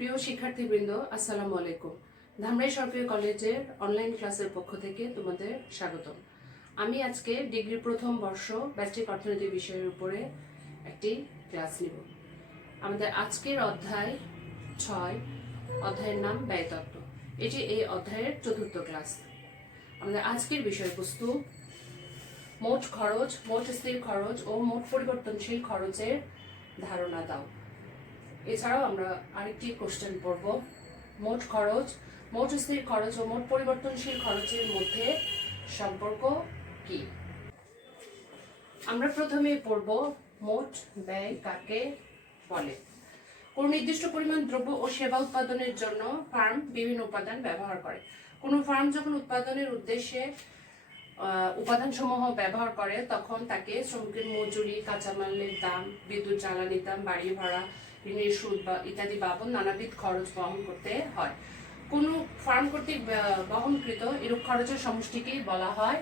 প্রিয় শিক্ষার্থীবৃন্দ, আসসালামু আলাইকুম। ধামরাই সরকারি কলেজের অনলাইন ক্লাসের পক্ষ থেকে তোমাদের স্বাগতম। আমি আজকে ডিগ্রি প্রথম বর্ষ ব্যষ্টিক অর্থনীতি বিষয়ের উপরে একটি ক্লাস নিব। আমাদের আজকের অধ্যায় 6, অধ্যায়ের নাম ব্যয়তত্ত্ব। এটি এই অধ্যায়ের চতুর্থ ক্লাস। আমাদের আজকের বিষয়বস্তু মোট খরচ, মোট স্থির খরচ ও মোট পরিবর্তনশীল খরচের ধারণা দাও। এছাড়াও আমরা আরেকটি কোশ্চেন পড়ব, মোট খরচ, মোট স্থির খরচ ও মোট পরিবর্তনশীল খরচের মধ্যে সম্পর্ক কি। আমরা প্রথমে পড়ব মোট ব্যয় কাকে বলে। কোন নির্দিষ্ট পরিমাণ দ্রব্য ও সেবা উৎপাদনের জন্য ফার্ম বিভিন্ন উপাদান ব্যবহার করে। কোন ফার্ম যখন উৎপাদনের উদ্দেশ্যে উপাদানসমূহ ব্যবহার করে তখন তাকে শ্রমিকের মজুরি, কাঁচামালের দাম, বিদ্যুৎ জ্বালানির দাম, বাড়ি ভাড়া, ঋণের সুদ বা ইত্যাদি বাবদ নানাবিধ খরচ বহন করতে হয়। কোন ফার্ম কর্তৃক বহনকৃত এরূপ খরচের সমষ্টিকেই বলা হয়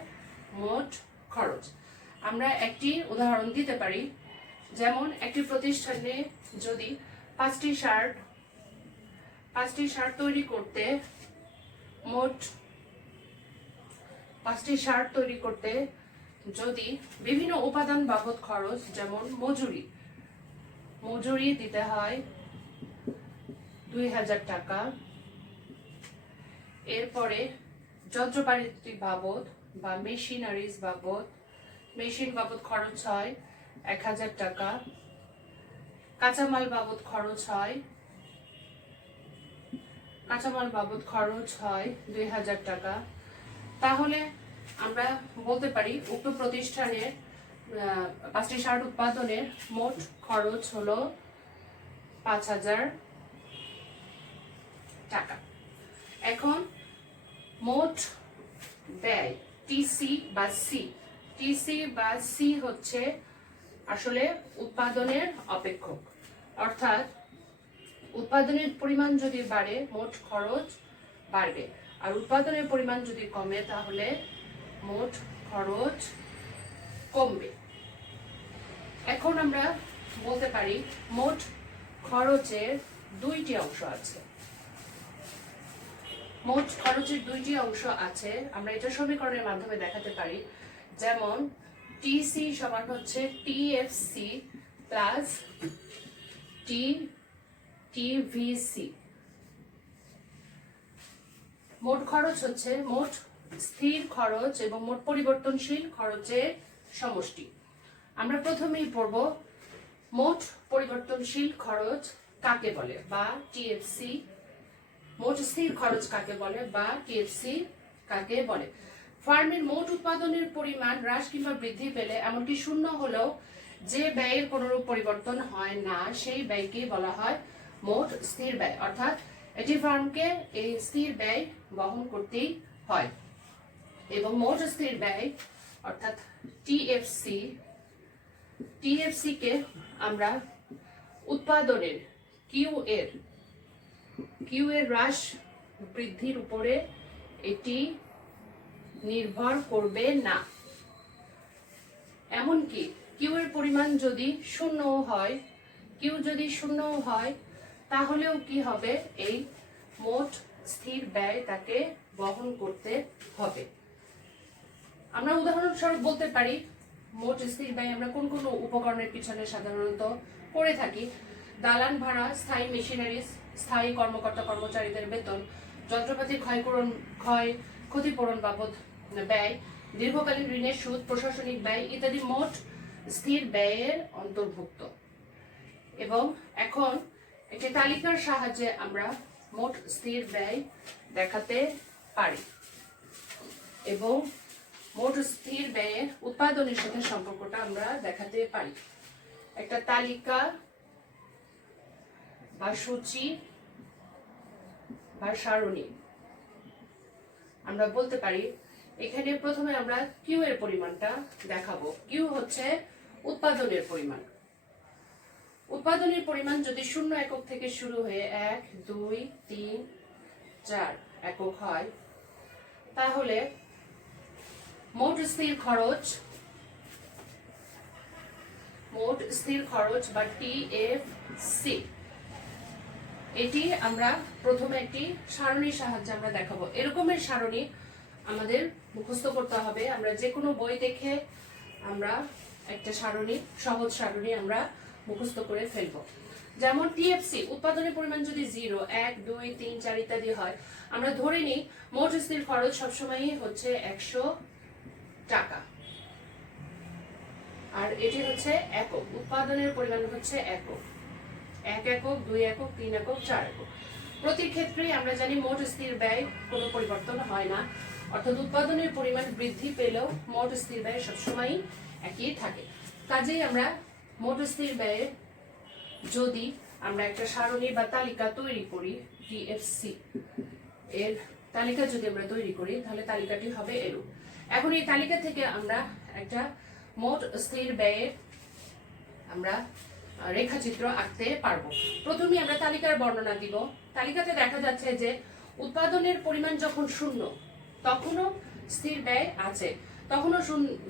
মোট খরচ। আমরা একটি উদাহরণ দিতে পারি, যেমন একটি প্রতিষ্ঠানে যদি পাঁচটি শার্ট তৈরি করতে যদি বিভিন্ন উপাদান বাবদ খরচ, যেমন মজুরি দিতে হয় 2000 টাকা, এরপরে যন্ত্রপাতি বাবদ বা মেশিন বাবদ খরচ হয় 1000 টাকা, কাঁচামাল বাবদ খরচ হয় 2000 টাকা, তাহলে আমরা বলতে পারি উক্ত প্রতিষ্ঠানের 5টি শার্ট উৎপাদনের মোট খরচ হলো 5000 টাকা। এখন মোট ব্যয় টিসি বা সি হচ্ছে আসলে উৎপাদনের অপেক্ষক, অর্থাৎ উৎপাদনের পরিমাণ যদি বাড়ে মোট খরচ বাড়বে, আর উৎপাদনের পরিমাণ যদি কমে তাহলে মোট খরচ কমবে। এখন আমরা বলতে পারি মোট খরচের দুইটি অংশ আছে। আমরা এটা সমীকরণের মাধ্যমে দেখাতে পারি, যেমন টিসি সমান হচ্ছে টিএফসি প্লাস টিভিসি। মোট খরচ হচ্ছে মোট স্থির খরচ এবং মোট পরিবর্তনশীল খরচের সমষ্টি। আমরা প্রথমেই পড়ব মোট পরিবর্তনশীল খরচ কাকে বলে বা টিএফসি, মোট স্থির খরচ কাকে বলে বা টিএফসি কাকে বলে। ফার্মের মোট উৎপাদনের পরিমাণ হ্রাস কিংবা বৃদ্ধি পেলে, এমনকি শূন্য হলেও যে ব্যয়ের কোনরূপ পরিবর্তন হয় না, সেই ব্যয়কে বলা হয় মোট স্থির ব্যয়, অর্থাৎ এটি ফার্মকে এই স্থির ব্যয় বহন করতেই হয়। এবং মোট স্থির ব্যয় অর্থাৎ টিএফসি কে আমরা উৎপাদনের কিউ এর হ্রাস বৃদ্ধির উপরে এটি নির্ভর করবে না। এমনকি কিউ এর পরিমাণ যদি শূন্য হয় তাহলেও কি হবে, এই মোট স্থির ব্যয় তাকে বহন করতে হবে। আমরা উদাহরণস্বরূপ বলতে পারি মোট স্থির ব্যয় আমরা কোন কোন উপকরণের পিছনে সাধারণত করে থাকি। দালান ভাড়া, স্থায়ী মেশিনারিজ, স্থায়ী কর্মকর্তা কর্মচারীদের বেতন, যন্ত্রপাতির ক্ষতিপূরণ বাবদ ব্যয়, দীর্ঘকালীন ঋণের সুদ, প্রশাসনিক ব্যয় ইত্যাদি মোট স্থির ব্যয়ের অন্তর্ভুক্ত। এবং এখন একটি তালিকার সাহায্যে আমরা মোট স্থির ব্যয় দেখাতে পারি এবং মোট স্থির ব্যয়ের উৎপাদনের সাথে সম্পর্কটা আমরা দেখাতে পারি। একটা তালিকা বা সূচি বা সারণী আমরা বলতে পারি। এখানে প্রথমে আমরা কিউ এর পরিমাণটা দেখাবো। কিউ হচ্ছে উৎপাদনের পরিমাণ। উৎপাদনের পরিমাণ যদি 0 একক থেকে শুরু হয়ে 1, 2, 3, 4 একক হয়, তাহলে মোট স্থির খরচ বা টিএফসি এটি আমরা প্রথমে একটি সারণীর সাহায্যে আমরা দেখাবো। এরকমের সারণী আমাদের মুখস্থ করতে হবে। আমরা যে কোনো বই দেখে আমরা একটা সারণী, সহজ সারণী আমরা মুখস্থ করে ফেলবো। যেমন টিএফসি উৎপাদনের পরিমাণ যদি 0, 1, 2, 3, 4 ইত্যাদি হয়, আমরা ধরে নিই মোট স্থির খরচ সবসময়ই হচ্ছে 100 টাকা। আর এটি হচ্ছে একক, উৎপাদনের পরিমাণ হচ্ছে একক, 1 একক, 2 একক, 3 একক, 4 একক। প্রতি ক্ষেত্রেই আমরা জানি মোট স্থির ব্যয় কোনো পরিবর্তন হয় না, অর্থাৎ উৎপাদনের পরিমাণ বৃদ্ধি পেলেও মোট স্থির ব্যয় সবসময়ই একই থাকে। কাজেই আমরা মোট স্থির ব্যয়ে যদি আমরা একটা সারণী বা তালিকা তৈরি করি, টিএফসি এর তালিকা যদি আমরা তৈরি করি, তাহলে তালিকাটি হবে এরূপ। এখন এই তালিকা থেকে আমরা একটা মোট স্থির ব্যয়ের আমরা রেখাচিত্র আঁকতে পারবো। প্রথমে আমরা তালিকার বর্ণনা দিব। তালিকাতে দেখা যাচ্ছে যে উৎপাদনের পরিমাণ যখন 0, তখনও স্থির ব্যয় আছে, তখনও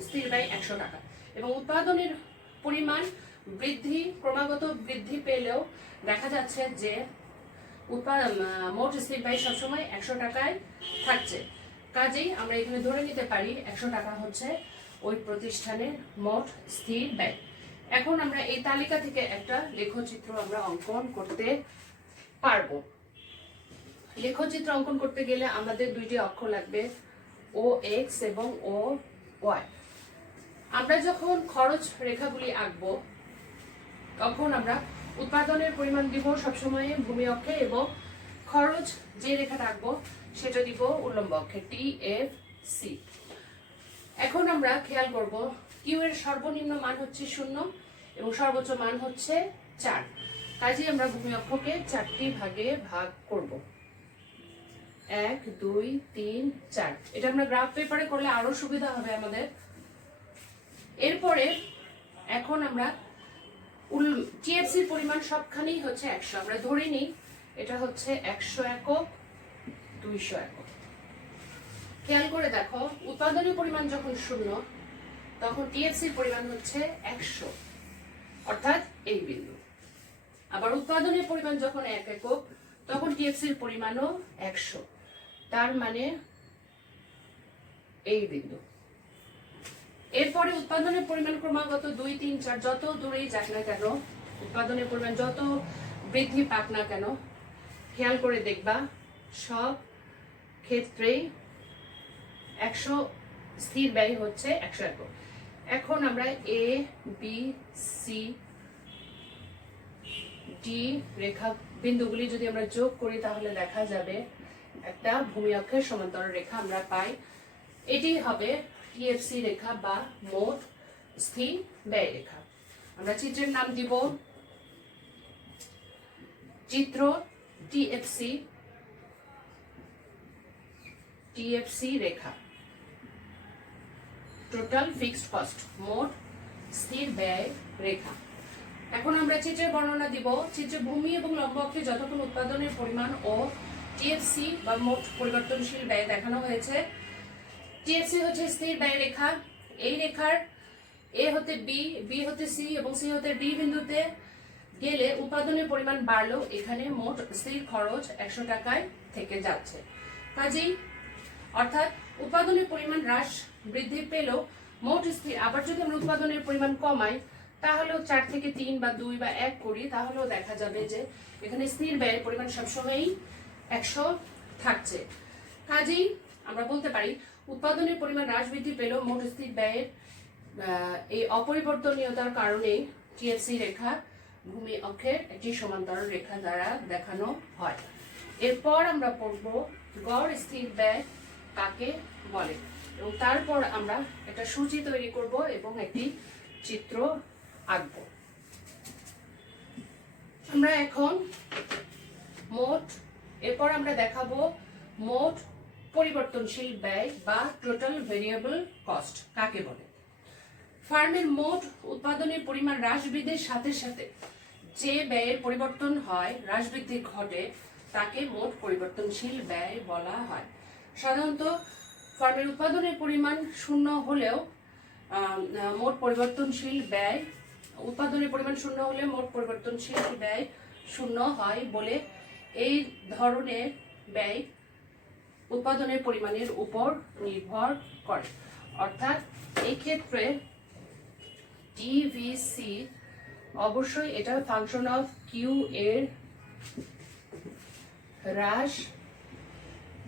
স্থির ব্যয় 100 টাকা। এবং উৎপাদনের পরিমাণ ক্রমাগত বৃদ্ধি পেলেও দেখা যাচ্ছে যে মোট স্থির ব্যয় সবসময় 100 টাকায় থাকছে। কাজেই আমরা এখানে ধরে নিতে পারি 100 টাকা হচ্ছে ওই প্রতিষ্ঠানের মোট স্থির ব্যয়। এখন আমরা এই তালিকা থেকে একটা লেখচিত্র আমরা অঙ্কন করতে পারবো। লেখচিত্র অঙ্কন করতে গেলে আমাদের দুইটি অক্ষর লাগবে, ও এক্স এবং ও ওয়াই। আমরা যখন খরচ রেখাগুলি আঁকবো, তখন আমরা উৎপাদনের পরিমাণ দিব সবসময় ভূমি অক্ষে এবং খরচ যে রেখাটা আঁকবো সেটা দিব উল্লম্ব অক্ষে, টি এফ সি। এখন আমরা খেয়াল করব কিউ এর সর্বনিম্ন মান হচ্ছে 0 এবং সর্বোচ্চ মান হচ্ছে 4। কাজেই আমরা ভূমি অক্ষকে 4টি ভাগে ভাগ করব, 1, 2, 3, 4। এটা আমরা গ্রাফ পেপারে করলে আরো সুবিধা হবে আমাদের। এরপরে এখন আমরা টিএফসির পরিমাণ সবখানেই হচ্ছে 100। আমরা ধরে নিই এটা হচ্ছে 100 একক, 200 একক। খেয়াল করে দেখো, উৎপাদনের পরিমাণ যখন 0, তখন টিএফসির পরিমাণ হচ্ছে 100, অর্থাৎ এই বিন্দু। আবার উৎপাদনের পরিমাণ যখন 1 একক, তখন টিএফসির পরিমাণও 100, তার মানে এই বিন্দু। এরপরে উৎপাদনের পরিমাণ ক্রমাগত 2, 3, 4 যত দূরেই যাক না কেন, উৎপাদনের পরিমাণ যত বৃদ্ধি পাক না কেন, খেয়াল করে দেখবা সব ক্ষেত্রেই 100 স্থির ব্যয় হচ্ছে 100 একক। এখন আমরা এ, বি, সি, ডি রেখা বিন্দুগুলি যদি আমরা যোগ করি, তাহলে দেখা যাবে একটা ভূমি অক্ষের সমান্তরাল রেখা আমরা পাই। এটি হবে টিএফসি রেখা বা মোট স্থির ব্যয় রেখা। আমরা চিত্রের নাম দিব চিত্র টিএফসি রেখা, টোটাল ফিক্সড কস্ট, মোট স্থির ব্যয় রেখা। এখন আমরা চিত্রের বর্ণনা দিব। চিত্রে ভূমি এবং লম্ব অক্ষে যতক্ষণ উৎপাদনের পরিমাণ ও টিএফসি বা মোট পরিবর্তনশীল ব্যয় দেখানো হয়েছে। টিএফসি হচ্ছে স্থির ব্যয় রেখা। এই রেখার এ হতে বি, বি হতে সি এবং সি হতে ডি বিন্দুতে গেলে উৎপাদনের পরিমাণ বাড়লেও এখানে মোট স্থির খরচ 100 টাকায় থেকে যাচ্ছে। কাজেই অর্থাৎ উৎপাদনের পরিমাণ হ্রাস বৃদ্ধি পেলেও মোট স্থির, আবার যদি আমরা উৎপাদনের পরিমাণ কমাই, তাহলেও 4 থেকে 3 বা 2 বা 1 করি, তাহলেও দেখা যাবে যে এখানে স্থির ব্যয়ের পরিমাণ সবসময়ই 100 থাকছে। কাজেই আমরা বলতে পারি উৎপাদনের পরিমাণ হ্রাস বৃদ্ধি পেলেও মোট স্থির ব্যয়ের এই অপরিবর্তনীয়তার কারণে টিএফসি রেখা ভূমি অক্ষের একটি সমান্তরাল রেখা দ্বারা দেখানো হয়। এরপর আমরা পড়ব গড় স্থির ব্যয় কাকে বলে, এবং তারপর আমরা একটা সূচি তৈরি করব এবং একটি চিত্র আঁকব। আমরা এখন এরপর আমরা দেখাবো মোট পরিবর্তনশীল ব্যয় বা টোটাল ভেরিয়েবল কস্ট কাকে বলে। ফার্মের মোট উৎপাদনের পরিমাণ হ্রাস বৃদ্ধির সাথে সাথে যে ব্যয়ের পরিবর্তন হয়, হ্রাস বৃদ্ধি ঘটে, তাকে মোট পরিবর্তনশীল ব্যয় বলা হয়। সাধারণত ফার্মের উৎপাদনের পরিমাণ 0 হলেও মোট পরিবর্তনশীল ব্যয়, উৎপাদনের পরিমাণ 0 হলে মোট পরিবর্তনশীল ব্যয় 0 হয় বলে এই ধরনের ব্যয় উৎপাদনের পরিমাণের উপর নির্ভর করে। অর্থাৎ এই ক্ষেত্রে টিভিসি অবশ্যই এটা ফাংশন অফ কিউ এর হ্রাস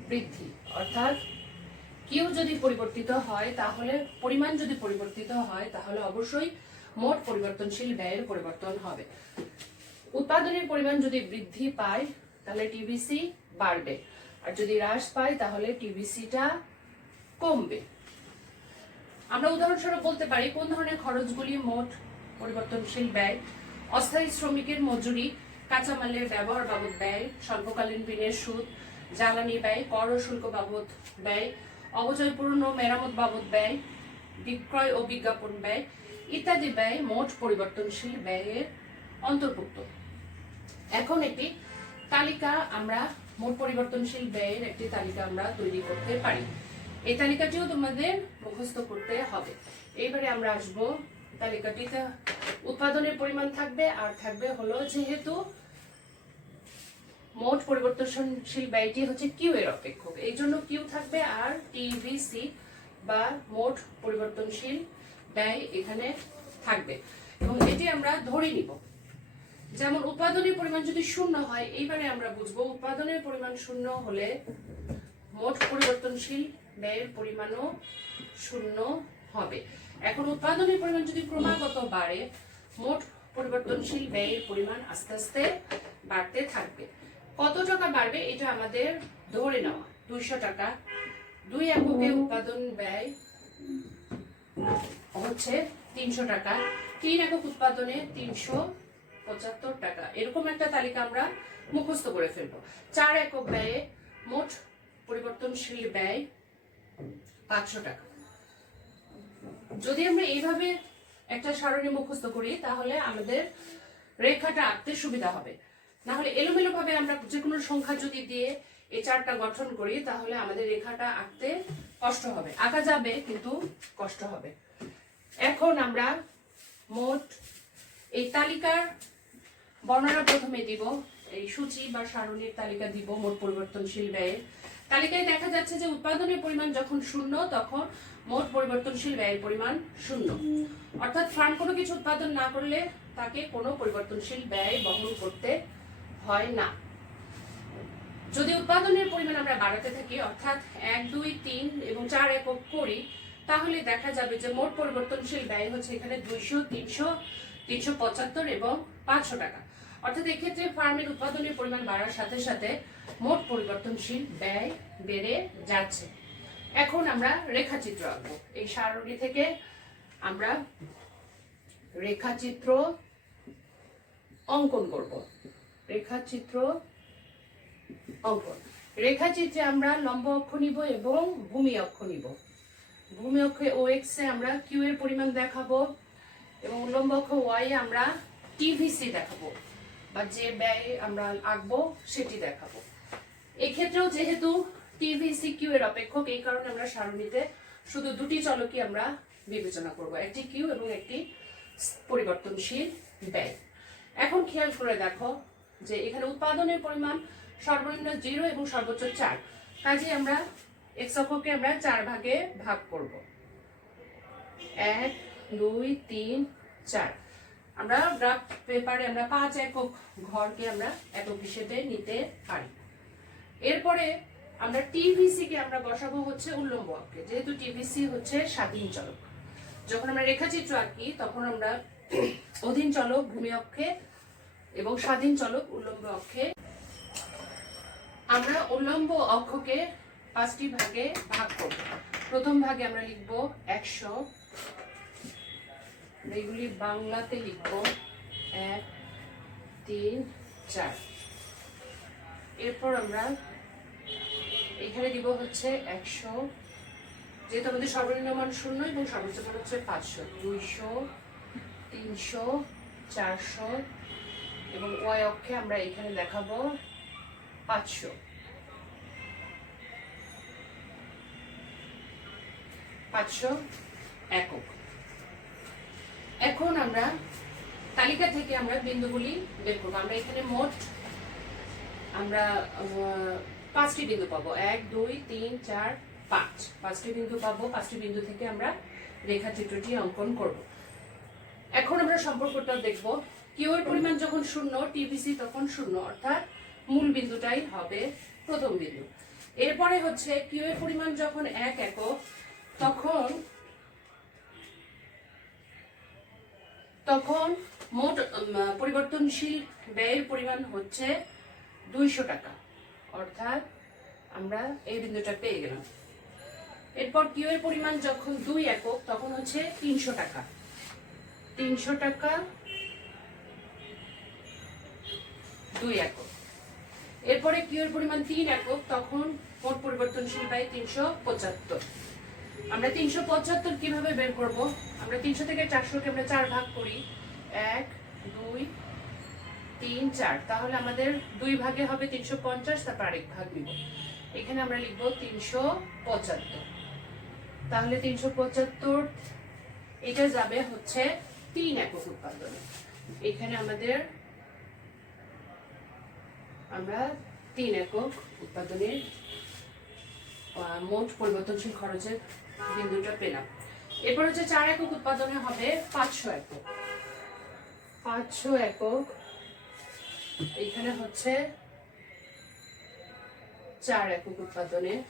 বৃদ্ধি। অর্থাৎ কিউ যদি পরিবর্তিত হয় তাহলে পরিমাণ যদি পরিবর্তিত হয় তাহলে অবশ্যই মোট পরিবর্তনশীল ব্যয়ের পরিবর্তন হবে। উৎপাদনের পরিমাণ যদি বৃদ্ধি পায় তাহলে টিভিসি বাড়বে, আর যদি হ্রাস পায় তাহলে টিভিসিটা কমবে। আমরা উদাহরণস্বরূপ বলতে পারি কোন ধরনের খরচগুলি মোট পরিবর্তনশীল ব্যয়: অস্থায়ী শ্রমিকের মজুরি, কাঁচামালের ব্যবহার বাবদ ব্যয়, স্বল্পকালীন ঋণের সুদ, জ্বালানি ব্যয়, কর ও শুল্ক বাবদ ব্যয়, অবচয় পূরণ ও মেরামত বাবদ ব্যয়, বিক্রয় ও বিজ্ঞাপন ব্যয় ইত্যাদি ব্যয় মোট পরিবর্তনশীল ব্যয়ের অন্তর্ভুক্ত। এখন একটি তালিকা আমরা মোট পরিবর্তনশীল ব্যয়ের একটি তালিকা আমরা তৈরি করতে পারি। এই তালিকাটিও তোমাদের মুখস্থ করতে হবে। এইবারে আমরা আসবো তালিকাটিতে উৎপাদনের পরিমাণ থাকবে, আর থাকবে হলো যেহেতু মোট পরিবর্তনশীল ব্যয়টি হচ্ছে কিউ এর অপেক্ষক, এই জন্য কিউ থাকবে, আর টিভিসি বা মোট পরিবর্তনশীল ব্যয় এখানে থাকবে এবং এটি আমরা ধরে নিব। যেমন উৎপাদনের পরিমাণ যদি শূন্য হয়, এইবারে আমরা বুঝবো উৎপাদনের পরিমাণ শূন্য হলে মোট পরিবর্তনশীল ব্যয়ের পরিমাণও শূন্য হবে। এখন উৎপাদনের পরিমাণ যদি ক্রমাগত বাড়ে, মোট পরিবর্তনশীল ব্যয়ের পরিমাণ আস্তে আস্তে বাড়তে থাকবে। কত টাকা বাড়বে এটা আমাদের ধরে নেওয়া 200 টাকা। 2 এককে উৎপাদন ব্যয় হচ্ছে 300 টাকা, 3 একক উৎপাদনে 375 টাকা। এরকম একটা তালিকা আমরা মুখস্থ করে ফেলবো। 4 একক ব্যয়ে মোট পরিবর্তনশীল ব্যয় 500 টাকা। যদি আমরা এইভাবে একটা সারণী মুখস্থ করি তাহলে আমাদের রেখাটা আঁকতে সুবিধা হবে। না হলে এলোমেলো ভাবে আমরা যে কোনো সংখ্যা যদি দিয়ে এই চারটা গঠন করি তাহলে আমাদের রেখাটা আঁকতে কষ্ট হবে। আঁকা যাবে কিন্তু কষ্ট হবে। এখন আমরা মোট এই তালিকার বর্ণনা প্রথমে দিব, এই সূচি বা সারণীর তালিকা দিব মোট পরিবর্তনশীল ব্যয়ের। তালিকায় দেখা যাচ্ছে যে উৎপাদনের পরিমাণ যখন শূন্য তখন মোট পরিবর্তনশীল ব্যয়ের পরিমাণ শূন্য। অর্থাৎ ফার্ম কোনো কিছু উৎপাদন না করলে তাকে কোনো পরিবর্তনশীল ব্যয় বহন করতে হয় না। যদি উৎপাদনের পরিমাণ আমরা বাড়াতে থাকি, অর্থাৎ 1, 2, 3 এবং 4 একক করি, তাহলে দেখা যাবে যে মোট পরিবর্তনশীল ব্যয় হচ্ছে এখানে 200, 300, 375 এবং 500 টাকা। অর্থাৎ এক্ষেত্রে ফার্মের উৎপাদনের পরিমাণ বাড়ার সাথে সাথে মোট পরিবর্তনশীল ব্যয় বেড়ে যাচ্ছে। এখন আমরা রেখাচিত্র আঁকবো। এই সারণী থেকে আমরা রেখাচিত্র অঙ্কন করব। রেখাচিত্র অঙ্কন। রেখাচিত্রে আমরা লম্ব অক্ষ নিব এবং ভূমি অক্ষ নিব। ভূমি অক্ষে OX এ আমরা কিউ এর পরিমাণ দেখাবো এবং উল্লম্ব অক্ষ Y এ আমরা টিভিসি দেখাবো বা যে ব্যয় আমরা আঁকবো সেটি দেখাবো। এক্ষেত্রেও যেহেতু টিভিসি কিউ এর অপেক্ষক, এই কারণে আমরা সারণীতে শুধু দুটি চলকই আমরা বিবেচনা করব, একটি কিউ এবং একটি পরিবর্তনশীল ব্যয়। এখন খেয়াল করে দেখো যে এখানে উৎপাদনের পরিমাণ সর্বনিম্ন 0 এবং সর্বোচ্চ 4, কাজে আমরা এক্স অক্ষকে আমরা 4 ভাগে ভাগ করব। 1, 2, 3, 4। আমরা গ্রাফ পেপারে আমরা 5 একক ঘরকে আমরা একক হিসেবে নিতে পারি। এরপরে আমরা টিভিসি কে আমরা বসাবো হচ্ছে উল্লম্ব অক্ষে, যেহেতু টিভিসি হচ্ছে স্বাধীন চলক। যখন আমরা রেখাচিত্র আঁকি তখন আমরা অধীন চলক ভূমি অক্ষে এবং স্বাধীন চলক উল্লম্ব অক্ষে। আমরা উল্লম্ব অক্ষকে 5টি ভাগে ভাগ করব। প্রথম ভাগে আমরা লিখব 100, এগুলি বাংলাতে লিখব 1, 3, 4। এরপর আমরা এখানে দিব হচ্ছে 100, যেহেতু আমাদের সর্বনিম্ন মান 0 এবং সর্বোচ্চ মান হচ্ছে 500, 200, 300, 400 এবং ওয়াই অক্ষে আমরা এখানে দেখাবো 500। 500 একক। এখন আমরা তালিকা থেকে আমরা বিন্দুগুলি বের করব। আমরা এখানে মোট আমরা 5টি বিন্দু পাবো, 1 2 3 4 5, 5টি বিন্দু পাবো। 5টি বিন্দু থেকে আমরা রেখাচিত্রটি অঙ্কন করব। এখন আমরা সম্পর্কটা দেখব। কিউ এর পরিমাণ যখন 0, টিভিসি তখন 0, অর্থাৎ মূল বিন্দুটাই হবে প্রথম বিন্দু। এরপরে হচ্ছে কিউ এর পরিমাণ যখন 1 একক, তখন মোট পরিবর্তনশীল ব্যয়ের পরিমাণ হচ্ছে 200 টাকা, অর্থাৎ আমরা এই বিন্দুটা পেয়ে গেলাম। এরপর কিউ এর পরিমাণ যখন 2 একক, তখন হচ্ছে 300 টাকা। 300 টাকা 2 একক। এরপরে কিউ এর পরিমাণ 3 একক, তখন মোট পরিবর্তনশীল ব্যয় 375। আমরা 375 কিভাবে বের করব? আমরা 300 থেকে 400 কে আমরা 4 ভাগ করি, 1 2 3 4, তাহলে আমাদের 2 ভাগে হবে 350, তারপর আরেক ভাগ নিব। এখানে আমরা লিখব 375। তাহলে 375 এটা যাবে হচ্ছে 3 একক উৎপাদনে। এখানে আমরা 3 একক উৎপাদনের মোট পরিবর্তনশীল খরচের বিন্দুটা পেলাম। এরপর হচ্ছে 4 একক উৎপাদনে হবে 500 একক। 500 একক এখানে হচ্ছে 4 একক উৎপাদনের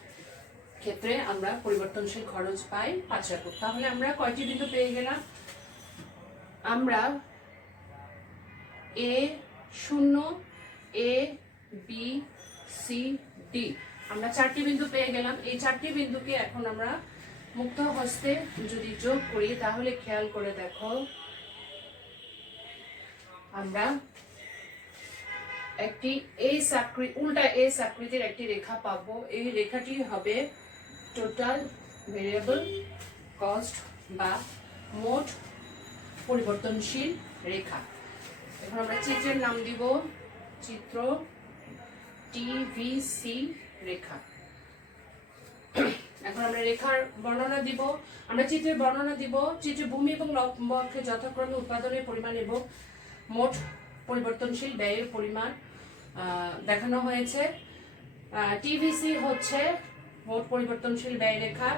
ক্ষেত্রে আমরা পরিবর্তনশীল খরচ পাই 5 একক। তাহলে আমরা কয়টি বিন্দু পেয়ে গেলাম? আমরা এ 0 এ বি সি ডি, আমরা 4টি বিন্দু পেয়ে গেলাম। এই 4টি বিন্দুকে এখন আমরা মুক্ত হস্তে যদি যোগ করি, তাহলে খেয়াল করে দেখো, আমরা একটি উল্টা এস আকৃতির একটি রেখা পাবো। এই রেখাটি হবে টোটাল ভেরিয়েবল কস্ট বা মোট পরিবর্তনশীল রেখা। এখন আমরা চিত্রের নাম দিব চিত্র টিভিসি রেখা। এখন আমরা রেখার বর্ণনা দিব, আমরা চিত্রের বর্ণনা দিব। চিত্রে ভূমি এবং লম্ব অক্ষে যথাক্রমে উৎপাদনের পরিমাণ এবং মোট পরিবর্তনশীল ব্যয়ের পরিমাণ দেখানো হয়েছে। টিভিসি হচ্ছে মোট পরিবর্তনশীল ব্যয় রেখা।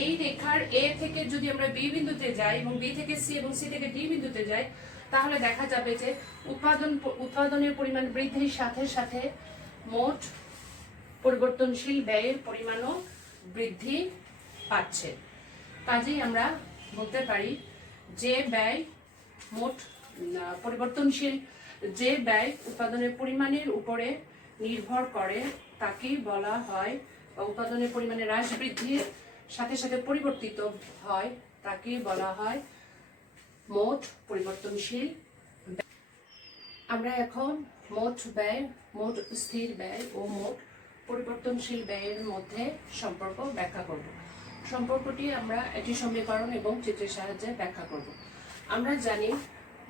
এই রেখার এ থেকে যদি আমরা বি বিন্দুতে যাই এবং বি থেকে সি এবং সি থেকে ডি বিন্দুতে যাই, তাহলে দেখা যাবে যে উৎপাদনের পরিমাণ বৃদ্ধির সাথে সাথে মোট পরিবর্তনশীল ব্যয়ের পরিমাণও বৃদ্ধি পাচ্ছে। কাজেই আমরা বলতে পারি যে ব্যয় মোট পরিবর্তনশীল যে ব্যয় উৎপাদনের পরিমাণের উপরে নির্ভর করে তাকেই বলা হয়, বা উৎপাদনের পরিমাণে হ্রাস বৃদ্ধির সাথে সাথে পরিবর্তিত হয় তাকেই বলা হয় মোট পরিবর্তনশীল। আমরা এখন মোট ব্যয়, মোট স্থির ব্যয় ও মোট পরিবর্তনশীল ব্যয়ের মধ্যে সম্পর্ক ব্যাখ্যা করব। সম্পর্কটি আমরা একটি সমীকরণ এবং চিত্রের সাহায্যে ব্যাখ্যা করব। আমরা জানি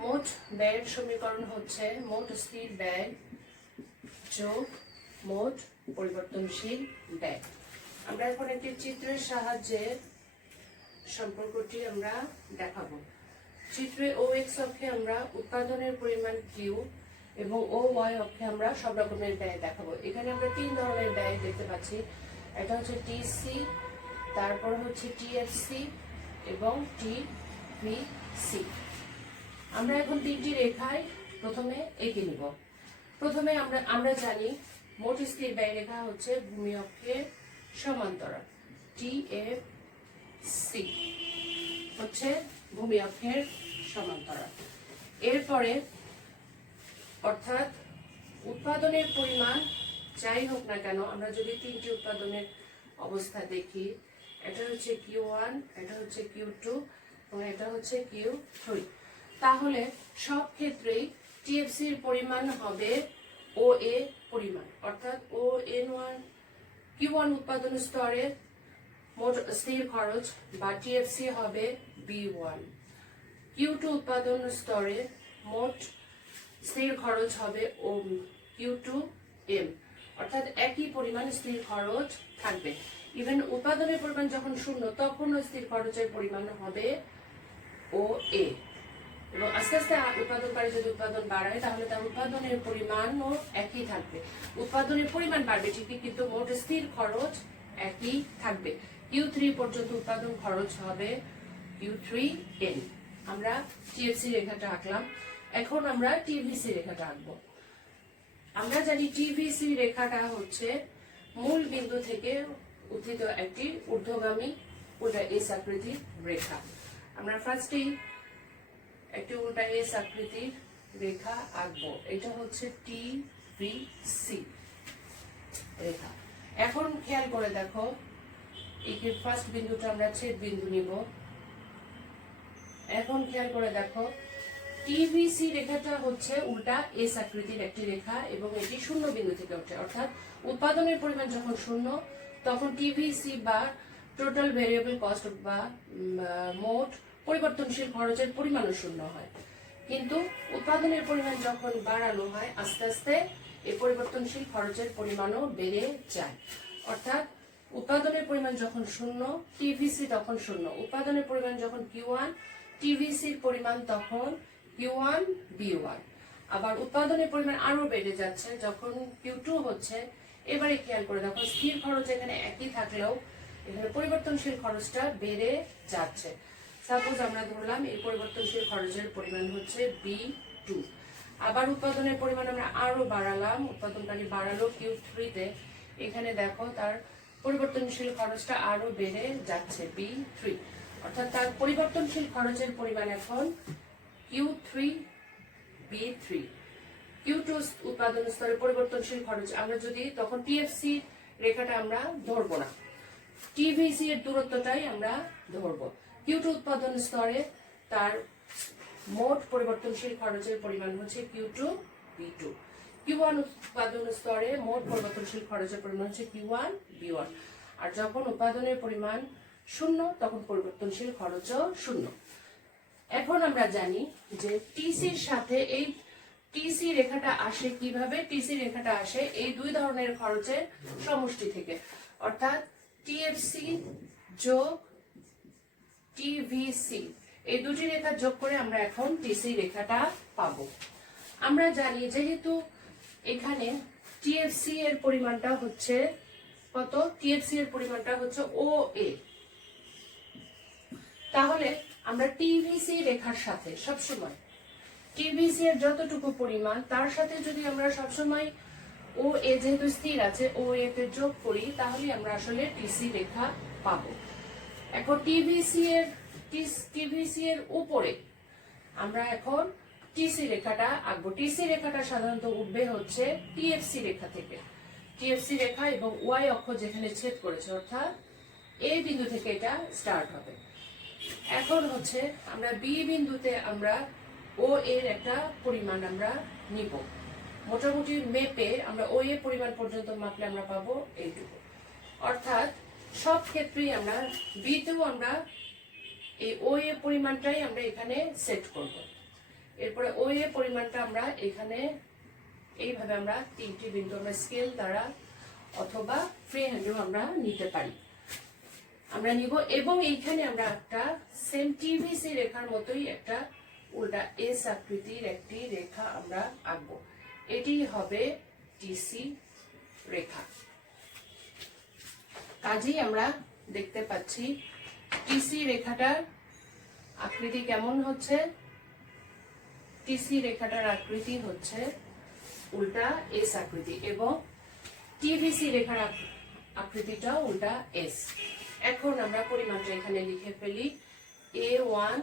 মোট ব্যয়ের সমীকরণ হচ্ছে মোট স্থির ব্যয় যোগ মোট পরিবর্তনশীল ব্যয়। আমরা এখন একটি চিত্রের সাহায্যে সম্পর্কটি আমরা দেখাবো। চিত্রে ও এক্স অক্ষে আমরা উৎপাদনের পরিমাণ কিউ এবং ও ওয়াই অক্ষে আমরা সব রকমের ব্যয় দেখাবো। এখানে আমরা 3 ধরনের ব্যয় দেখতে পাচ্ছি। এটা হচ্ছে টিসি, তারপর হচ্ছে টিএফসি এবং টিভিসি। আমরা এখন 3টি রেখায় প্রথমে এঁকে নিব। প্রথমে আমরা জানি মোট স্থির ব্যয় রেখা হচ্ছে ভূমি অক্ষের সমান্তরাল, টিএফসি হচ্ছে ভূমি অক্ষের সমান্তরাল। এরপরে অর্থাৎ উৎপাদনের পরিমাণ যাই হোক না কেন, আমরা যদি 3টি উৎপাদনের অবস্থা দেখি, এটা হচ্ছে Q1, এটা হচ্ছে Q2 এবং এটা হচ্ছে Q3, তাহলে সব ক্ষেত্রেই টিএফসির পরিমাণ হবে OA পরিমাণ, অর্থাৎ ON1 Q1 উৎপাদন স্তরে মোট স্থির খরচ বা টিএফসি হবে B1, Q2 উৎপাদন স্তরে মোট স্থির খরচ হবে Q2M, অর্থাৎ একই পরিমাণ স্থির খরচ থাকবে। ইভেন উৎপাদনের পরিমাণ যখন 0, তখন স্থির খরচের পরিমাণ হবে OA। এবং আস্তে আস্তে উৎপাদনকারী যদি উৎপাদন বাড়ায় তাহলে তার উৎপাদনের পরিমাণও একই থাকবে। উৎপাদনের পরিমাণ বাড়বে ঠিকই, কিন্তু মোট স্থির খরচ একই থাকবে। Q3 পর্যন্ত উৎপাদন খরচ হবে Q3N। আমরা টিএফসি রেখাটা আঁকলাম, এখন আমরা টিভিসি রেখাটা আঁকবো। আমরা জানি টিভিসি রেখাটা হচ্ছে মূল বিন্দু থেকে উত্থিত একটি ঊর্ধ্বগামী উল্টা এস আকৃতির রেখা। আমরা ফার্স্টেই একটি উল্টা এস আকৃতির রেখা আঁকবো, এটা হচ্ছে টিভিসি রেখা। এখন খেয়াল করে দেখো, এই ফার্স্ট বিন্দুটা আমরা ছেদ বিন্দু নিব। এখন খেয়াল করে দেখো, টিভিসি রেখাটা হচ্ছে উল্টা এস আকৃতির একটি রেখা এবং এটি শূন্য বিন্দু থেকে ওঠে, অর্থাৎ উৎপাদনের পরিমাণ যখন শূন্য তখন টিভিসি বা টোটাল ভেরিয়েবল কস্ট বা মোট পরিবর্তনশীল খরচের পরিমাণও শূন্য হয়। কিন্তু উৎপাদনের পরিমাণ যখন বাড়ানো হয় আস্তে আস্তে এই পরিবর্তনশীল খরচের পরিমাণও বেড়ে যায়। অর্থাৎ উৎপাদনের পরিমাণ যখন শূন্য, টিভিসি তখন শূন্য। উৎপাদনের পরিমাণ যখন Q1, টিভিসির পরিমাণ তখন Q1 B1। আবার উৎপাদনের পরিমাণ আরো বেড়ে যাচ্ছে যখন Q2 হচ্ছে। এবারে খেয়াল করে দেখো, স্থির খরচ এখানে একই থাকলেও এখানে পরিবর্তনশীল খরচটা বেড়ে যাচ্ছে। সাপোজ আমরা ধরলাম এই পরিবর্তনশীল খরচের পরিমাণ হচ্ছে B2। আবার উৎপাদনের পরিমাণ আমরা আরো বাড়ালাম, উৎপাদনকারী বাড়ালো Q3 তে, এখানে দেখো তার পরিবর্তনশীল খরচটা আরো বেড়ে যাচ্ছে B3। অর্থাৎ তার পরিবর্তনশীল খরচের পরিমাণ এখন Q3 B3। Q2 উৎপাদন স্তরে পরিবর্তনশীল খরচ, আমরা যদি তখন টিএফসি রেখাটা আমরা ধরবো না, টিভিসি এর দূরত্বটাই আমরা ধরবো। Q2 উৎপাদন স্তরে তার মোট পরিবর্তনশীল খরচের পরিমাণ হচ্ছে Q2 B2। Q1 উৎপাদন স্তরে মোট পরিবর্তনশীল খরচের পরিমাণ হচ্ছে Q1 B1। আর যখন উৎপাদনের পরিমাণ শূন্য তখন পরিবর্তনশীল খরচও শূন্য। এখন আমরা জানি যে টিসির সাথে এই টিসি রেখাটা আসে কিভাবে। টিসি রেখাটা আসে এই দুই ধরনের খরচের সমষ্টি থেকে, অর্থাৎ টিএফসি যোগ টিভিসি, এই দুটি রেখা যোগ করে আমরা এখন টিসি রেখাটা পাবো। আমরা জানি যেহেতু এখানে টিএফসি এর পরিমাণটা হচ্ছে কত, টিএফসি এর পরিমাণটা হচ্ছে OA, তাহলে আমরা টিভিসি রেখার সাথে সবসময় টিভিসি এর যতটুকু পরিমাণ তার সাথে যদি আমরা সবসময় OA যেহেতু স্থির আছে OA তে যোগ করি তাহলে আমরা আসলে টিসি রেখা পাবো। এখন টিভিসি এর উপরে আমরা এখন টিসি রেখাটা আঁকবো। টিসি রেখাটা সাধারণত উঠবে হচ্ছে টিএফসি রেখা থেকে, টিএফসি রেখা এবং ওয়াই অক্ষ যেখানে ছেদ করেছে, অর্থাৎ এই বিন্দু থেকে এটা স্টার্ট হবে। এখন হচ্ছে আমরা বি বিন্দুতে আমরা ও এর একটা পরিমাণ আমরা নিব। মোটামুটি মেপে আমরা ও এর পরিমাণ পর্যন্ত মাপলে আমরা পাবো এইটুকু। অর্থাৎ সব ক্ষেত্রেই আমরা বিতেও আমরা এই ও এর পরিমাণটাই আমরা এখানে সেট করব। এরপরে ও এর পরিমাণটা আমরা এখানে এইভাবে আমরা তিনটি বিন্দু আমরা স্কেল দ্বারা অথবা ফ্রি হ্যান্ডেও আমরা নিতে পারি, আমরা নিব। এবং এইখানে আমরা একটা সেম টিভিসি রেখার মতোই একটা উল্টা এস আকৃতির একটি রেখা আমরা আঁকবো। এটি হবে টিসি রেখা। কাজেই আমরা দেখতে পাচ্ছি টিসি রেখাটার আকৃতি কেমন হচ্ছে। টিসি রেখাটার আকৃতি হচ্ছে উল্টা এস আকৃতি এবং টিভিসি রেখার আকৃতিটা উল্টা এস। এখন আমরা পরিমাণটা এখানে লিখে ফেলি, A1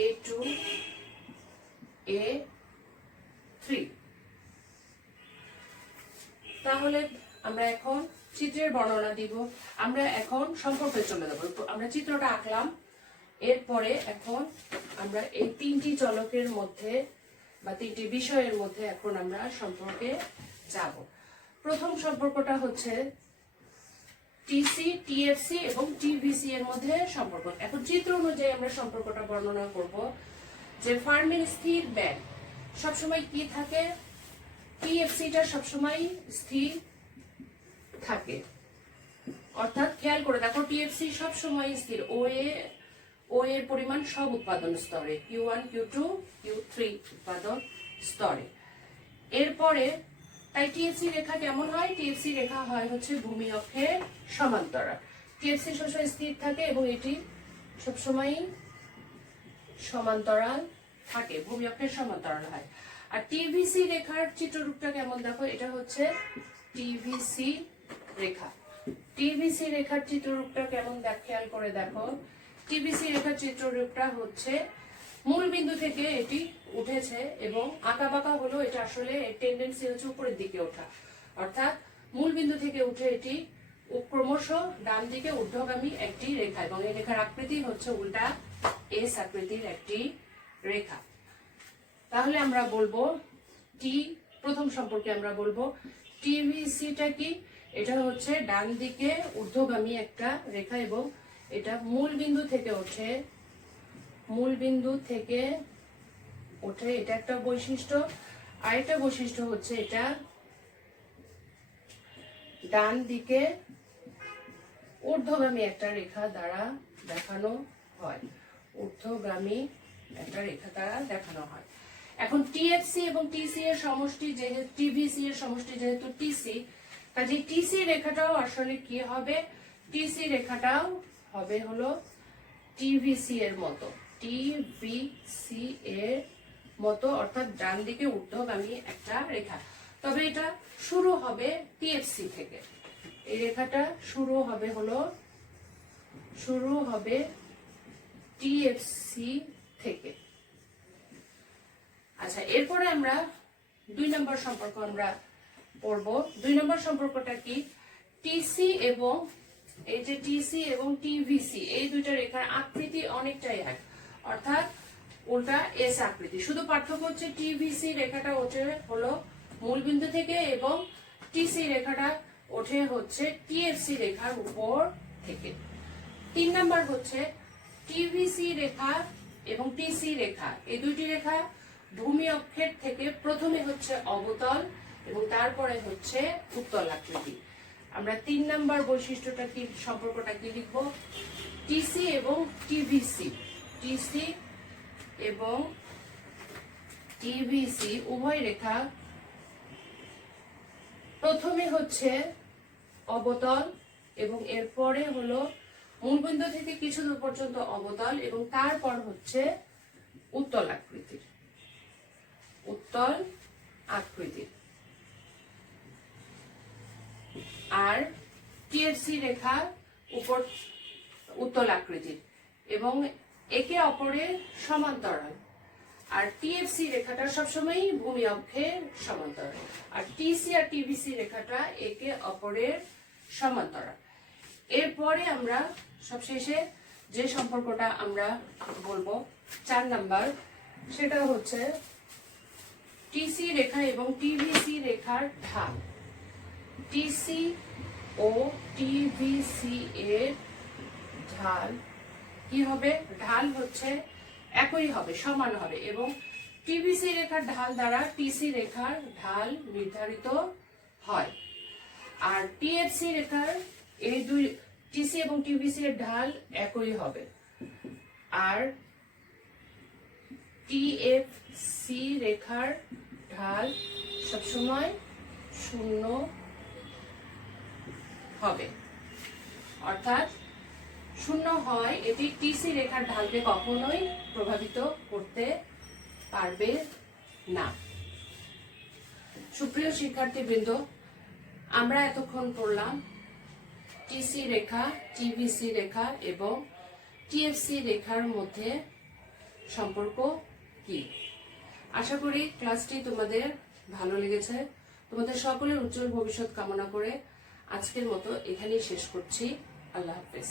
A2 A3। তাহলে আমরা এখন চিত্রের বর্ণনা দিব। আমরা এখন সম্পর্কে চলে যাব। আমরা চিত্রটা আঁকলাম, এরপরে এখন আমরা এই তিনটি চলকের মধ্যে বা তিনটি বিষয়ের মধ্যে এখন আমরা সম্পর্কে যাব। প্রথম সম্পর্কটা হচ্ছে টিসি, টিএফসি এবং টিভিসি এর মধ্যে সম্পর্ক। এখন চিত্র অনুযায়ী আমরা সম্পর্কটা বর্ণনা করব যে ফার্মের স্থির ব্যয় সবসময় কি থাকে, টিএফসিটা সবসময় স্থির থাকে। অর্থাৎ খেয়াল করে দেখো টিএফসি সবসময় স্থির, ও এর পরিমাণ সব উৎপাদন স্তরে, Q1 Q2 Q3 উৎপাদন স্তরে। এরপরে তাই টিএফসি রেখা কেমন হয়? টিএফসি রেখা হয় হচ্ছে ভূমি অক্ষের সমান্তরাল। টিএফসি সবসময় স্থির থাকে এবং এটি সবসময় সমান্তরাল থাকে, ভূমি অক্ষের সমান্তরাল হয়। আর টিভিসি রেখার চিত্ররূপটা কেমন দেখো, এটা হচ্ছে টিভিসি রেখা। টিভিসি রেখার চিত্ররূপটা কেমন খেয়াল করে দেখো। টিভিসি রেখার চিত্ররূপটা হচ্ছে মূল বিন্দু থেকে এটি উঠেছে এবং আঁকা বাঁকা হলো, এটা আসলে টেন্ডেন্সি হচ্ছে উপরের দিকে ওঠা, অর্থাৎ মূল বিন্দু থেকে উঠে এটি ক্রমশ ডান দিকে ঊর্ধ্বগামী একটি রেখা, এবং এই রেখার আকৃতি হচ্ছে উল্টা এস আকৃতির একটি রেখা। তাহলে আমরা বলবো প্রথম সম্পর্কে আমরা বলবো টিভিসিটা কি? এটা হচ্ছে ডান দিকে ঊর্ধ্বগামী একটা রেখা এবং এটা মূল বিন্দু থেকে ওঠে, এটা একটা বৈশিষ্ট্য। আরেকটা বৈশিষ্ট্য হচ্ছে এটা ডান দিকে ঊর্ধ্বগামী একটা রেখা দ্বারা দেখানো হয়, ঊর্ধ্বগামী একটা রেখা দ্বারা দেখানো হয়। এখন টিএফসি এবং টিসি এর সমষ্টি যেহেতু টিভিসি এর সমষ্টি যেহেতু টিসি, কাজে টিসি রেখাটাও আসলে কি হবে? টিসি রেখাটাও হবে হলো টিভিসি এর মতো, টিভিসি এর মতো, অর্থাৎ ডান দিকে ঊর্ধ্বগামী একটা রেখা। তবে এটা শুরু হবে টিএফসি থেকে, এই রেখাটা শুরু হবে টিএফসি থেকে। আচ্ছা, এরপরে আমরা 2 নম্বর সম্পর্ক আমরা পড়ব। 2 নম্বর সম্পর্কটা কি? টিসি এবং এই যে টিসি এবং টিভিসি এই দুইটা রেখার আকৃতি অনেকটাই এক, অর্থাৎ উল্টা এস আকৃতি। শুধু পার্থক্য হচ্ছে টিভিসি রেখাটা ওঠে হলো মূলবিন্দু থেকে এবং টিসি রেখাটা ওঠে হচ্ছে টিএফসি রেখার উপর থেকে। 3 নাম্বার হচ্ছে টিভিসি রেখা এবং টিসি রেখা, এই দুইটি রেখা ভূমি অক্ষের থেকে প্রথমে হচ্ছে অবতল এবং তারপরে হচ্ছে উত্তল আকৃতি। আমরা 3 নাম্বার বৈশিষ্ট্যটা কি, সম্পর্কটা কি লিখব? টিসি এবং টিভিসি, টিসি এবং টিভিসি উভয় রেখা প্রথমে হচ্ছে অবতল এবং এরপরে হলো মূলবিন্দু থেকে কিছু দূর পর্যন্ত অবতল এবং তারপর হচ্ছে উত্তল আকৃতির, উত্তল আকৃতির। আর টিএফসি রেখা উপর উত্তল আকৃতির এবং একে অপরের সমান্তরাল। আর টিএফসি রেখাটা সবসময় ভূমি অক্ষের সমান্তরাল, আর টিসি আর টিভিসি রেখাটা একে অপরের সমান্তরাল। এরপরে আমরা সবশেষে যে সম্পর্কটা আমরা বলবো 4 নাম্বার, সেটা হচ্ছে টিসি রেখা এবং টিভিসি রেখার ঢাল। টিসি ও টিভিসি এর ঢাল কি হবে? ঢাল হচ্ছে একই হবে, সমান হবে, এবং টিভিসি রেখার ঢাল দ্বারা টিসি রেখার ঢাল নির্ধারিত হয়। আর টিএফসি রেখার এই দুই টিসি এবং টিভিসি এর ঢাল একই হবে। আর টিএফসি রেখার ঢাল সবসময় 0 হবে, অর্থাৎ 0 হয়। এটি টিসি রেখার ঢালকে কখনোই প্রভাবিত করতে পারবে না। সুপ্রিয় শিক্ষার্থীবৃন্দ, আমরা এতক্ষণ পড়লাম টিসি রেখা, টিভিসি রেখা এবং টিএফসি রেখার মধ্যে সম্পর্ক কি। আশা করি ক্লাসটি তোমাদের ভালো লেগেছে। তোমাদের সকলের উজ্জ্বল ভবিষ্যৎ কামনা করে আজকের মতো এখানেই শেষ করছি। আল্লাহ হাফেজ।